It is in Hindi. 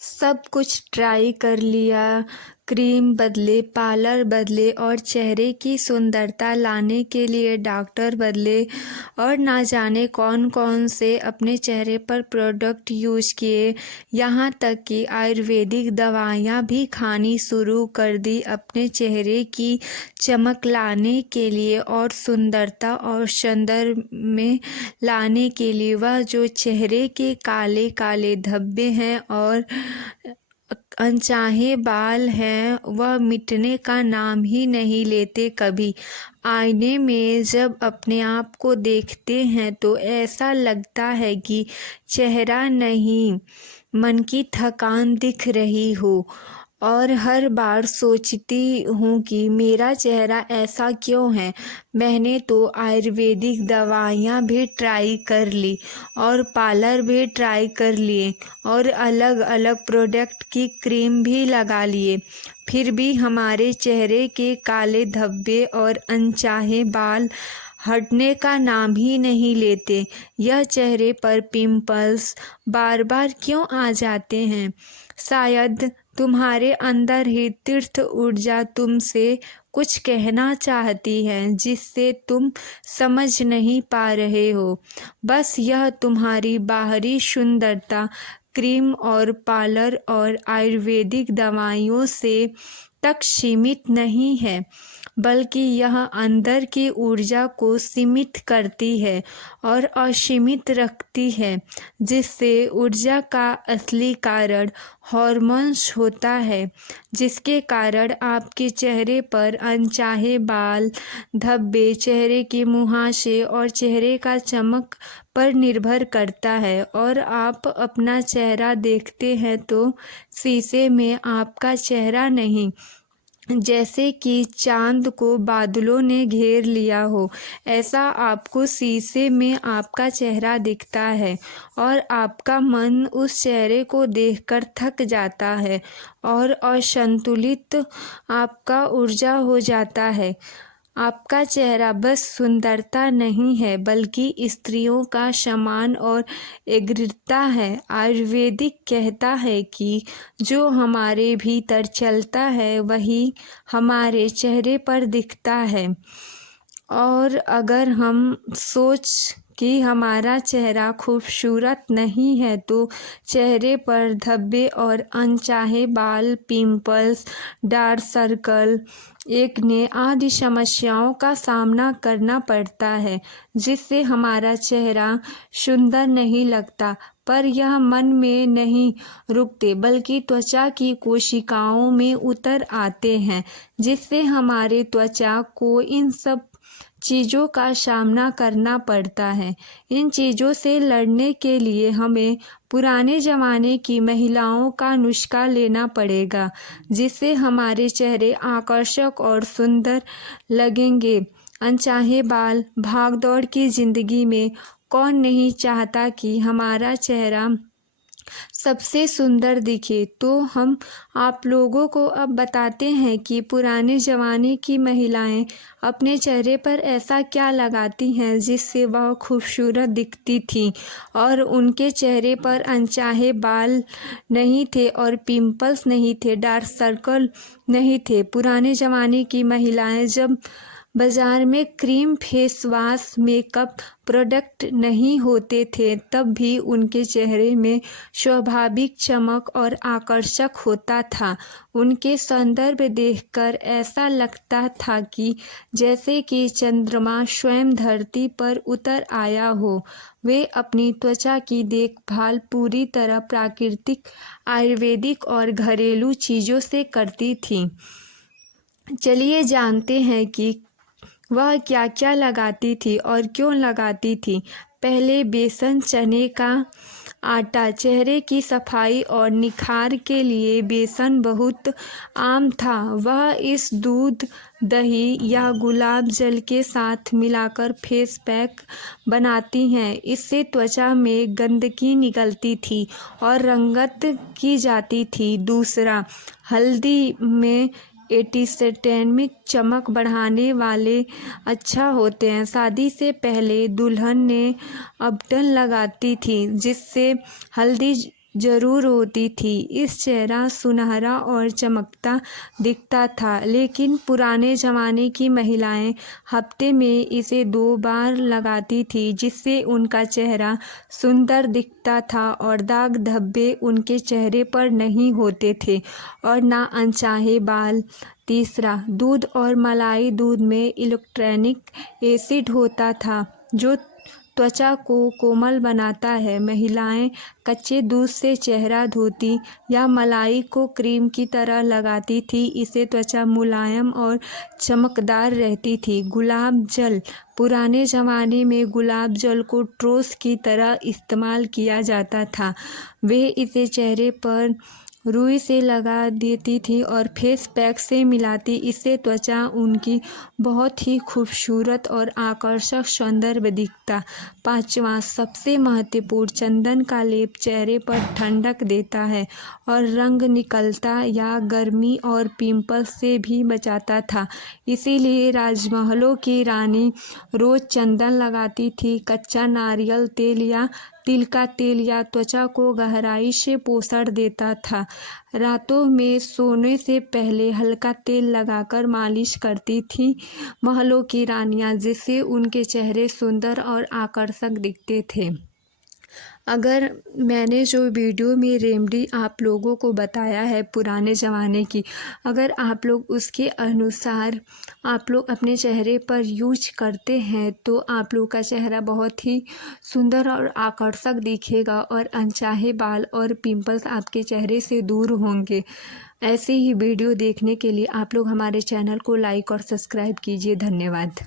सब कुछ ट्राई कर लिया, क्रीम बदले, पार्लर बदले और चेहरे की सुंदरता लाने के लिए डॉक्टर बदले और ना जाने कौन कौन से अपने चेहरे पर प्रोडक्ट यूज़ किए। यहाँ तक कि आयुर्वेदिक दवाइयाँ भी खानी शुरू कर दी अपने चेहरे की चमक लाने के लिए और सुंदरता और सौंदर्य में लाने के लिए। वह जो चेहरे के काले काले धब्बे हैं और अनचाहे बाल हैं, वह मिटने का नाम ही नहीं लेते कभी। आईने में जब अपने आप को देखते हैं तो ऐसा लगता है कि चेहरा नहीं, मन की थकान दिख रही हो और हर बार सोचती हूँ कि मेरा चेहरा ऐसा क्यों है। मैंने तो आयुर्वेदिक दवाइयाँ भी ट्राई कर ली और पार्लर भी ट्राई कर लिए और अलग अलग प्रोडक्ट की क्रीम भी लगा लिए, फिर भी हमारे चेहरे के काले धब्बे और अनचाहे बाल हटने का नाम ही नहीं लेते। यह चेहरे पर पिंपल्स बार बार क्यों आ जाते हैं? शायद तुम्हारे अंदर ही तीर्थ ऊर्जा तुमसे कुछ कहना चाहती है जिससे तुम समझ नहीं पा रहे हो। बस यह तुम्हारी बाहरी सुंदरता क्रीम और पार्लर और आयुर्वेदिक दवाइयों से तक सीमित नहीं है, बल्कि यह अंदर की ऊर्जा को सीमित करती है और असीमित रखती है, जिससे ऊर्जा का असली कारण हॉर्मोन्स होता है, जिसके कारण आपके चेहरे पर अनचाहे बाल, धब्बे, चेहरे की मुहासे और चेहरे का चमक पर निर्भर करता है। और आप अपना चेहरा देखते हैं तो शीशे में आपका चेहरा नहीं, जैसे कि चांद को बादलों ने घेर लिया हो, ऐसा आपको शीशे में आपका चेहरा दिखता है और आपका मन उस चेहरे को देखकर थक जाता है और असंतुलित आपका ऊर्जा हो जाता है। आपका चेहरा बस सुंदरता नहीं है, बल्कि स्त्रियों का सम्मान और एग्रता है। आयुर्वेदिक कहता है कि जो हमारे भीतर चलता है वही हमारे चेहरे पर दिखता है। और अगर हम सोच कि हमारा चेहरा खूबसूरत नहीं है तो चेहरे पर धब्बे और अनचाहे बाल, पिंपल्स, डार्क सर्कल, एक्ने आदि समस्याओं का सामना करना पड़ता है, जिससे हमारा चेहरा सुंदर नहीं लगता। पर यह मन में नहीं रुकते, बल्कि त्वचा की कोशिकाओं में उतर आते हैं, जिससे हमारे त्वचा को इन सब चीज़ों का सामना करना पड़ता है। इन चीज़ों से लड़ने के लिए हमें पुराने ज़माने की महिलाओं का नुस्खा लेना पड़ेगा, जिससे हमारे चेहरे आकर्षक और सुंदर लगेंगे। अनचाहे बाल, भागदौड़ की ज़िंदगी में कौन नहीं चाहता कि हमारा चेहरा सबसे सुंदर दिखे। तो हम आप लोगों को अब बताते हैं कि पुराने ज़माने की महिलाएं अपने चेहरे पर ऐसा क्या लगाती हैं जिससे वह खूबसूरत दिखती थीं और उनके चेहरे पर अनचाहे बाल नहीं थे और पिंपल्स नहीं थे, डार्क सर्कल नहीं थे। पुराने ज़माने की महिलाएं जब बाज़ार में cream, face wash, makeup product नहीं होते थे, तब भी उनके चेहरे में स्वाभाविक चमक और आकर्षक होता था। उनके सौंदर्य देखकर ऐसा लगता था कि जैसे कि चंद्रमा स्वयं धरती पर उतर आया हो। वे अपनी त्वचा की देखभाल पूरी तरह प्राकृतिक, आयुर्वेदिक और घरेलू चीज़ों से करती थीं। चलिए जानते हैं कि वह क्या क्या लगाती थी और क्यों लगाती थी। पहले बेसन, चने का आटा। चेहरे की सफाई और निखार के लिए बेसन बहुत आम था। वह इस दूध, दही या गुलाब जल के साथ मिलाकर फेस पैक बनाती हैं। इससे त्वचा में गंदगी निकलती थी और रंगत की जाती थी। दूसरा, हल्दी में एंटीसेप्टिक चमक बढ़ाने वाले अच्छा होते हैं। शादी से पहले दुल्हन ने अबटन लगाती थी, जिससे हल्दी ज़रूर होती थी। इस चेहरा सुनहरा और चमकता दिखता था, लेकिन पुराने ज़माने की महिलाएं हफ्ते में इसे 2 बार लगाती थी, जिससे उनका चेहरा सुंदर दिखता था और दाग धब्बे उनके चेहरे पर नहीं होते थे और ना अनचाहे बाल। तीसरा, दूध और मलाई। दूध में इलेक्ट्रॉनिक एसिड होता था जो त्वचा को कोमल बनाता है। महिलाएं कच्चे दूध से चेहरा धोती या मलाई को क्रीम की तरह लगाती थी। इससे त्वचा मुलायम और चमकदार रहती थी। गुलाब जल। पुराने ज़माने में गुलाब जल को ट्रोस की तरह इस्तेमाल किया जाता था। वे इसे चेहरे पर रुई से लगा देती थी और फेस पैक से मिलाती। इससे त्वचा उनकी बहुत ही खूबसूरत और आकर्षक सौंदर्य दिखता। पाँचवा, सबसे महत्वपूर्ण, चंदन का लेप चेहरे पर ठंडक देता है और रंग निकलता या गर्मी और पिंपल्स से भी बचाता था। इसीलिए राजमहलों की रानी रोज चंदन लगाती थी। कच्चा नारियल तेल या तिल का तेल या त्वचा को गहराई से पोषण देता था। रातों में सोने से पहले हल्का तेल लगाकर मालिश करती थी महलों की रानियां, जिससे उनके चेहरे सुंदर और आकर्षक दिखते थे। अगर मैंने जो वीडियो में रेमेडी आप लोगों को बताया है पुराने ज़माने की, अगर आप लोग उसके अनुसार आप लोग अपने चेहरे पर यूज करते हैं तो आप लोग का चेहरा बहुत ही सुंदर और आकर्षक दिखेगा और अनचाहे बाल और पिंपल्स आपके चेहरे से दूर होंगे। ऐसे ही वीडियो देखने के लिए आप लोग हमारे चैनल को लाइक और सब्सक्राइब कीजिए। धन्यवाद।